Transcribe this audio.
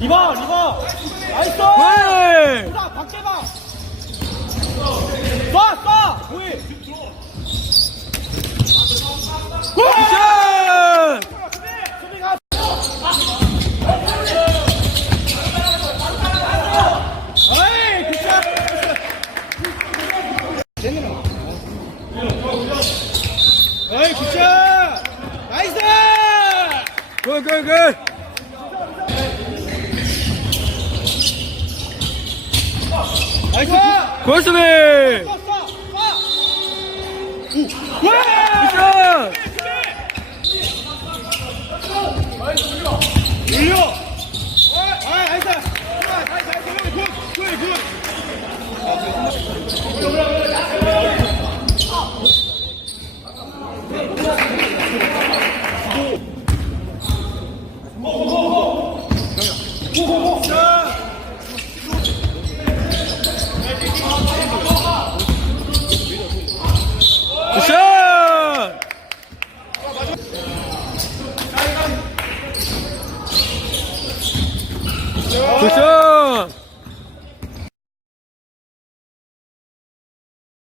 리버 리버 나이스 헐! 자 밖에 봐 쏴! 쏴! 굿샷! 수비가 어이 굿샷 나이스 굿, 굿, 굿! 쏴! 와! 밀려! 아, 나이스샷! 굿샷!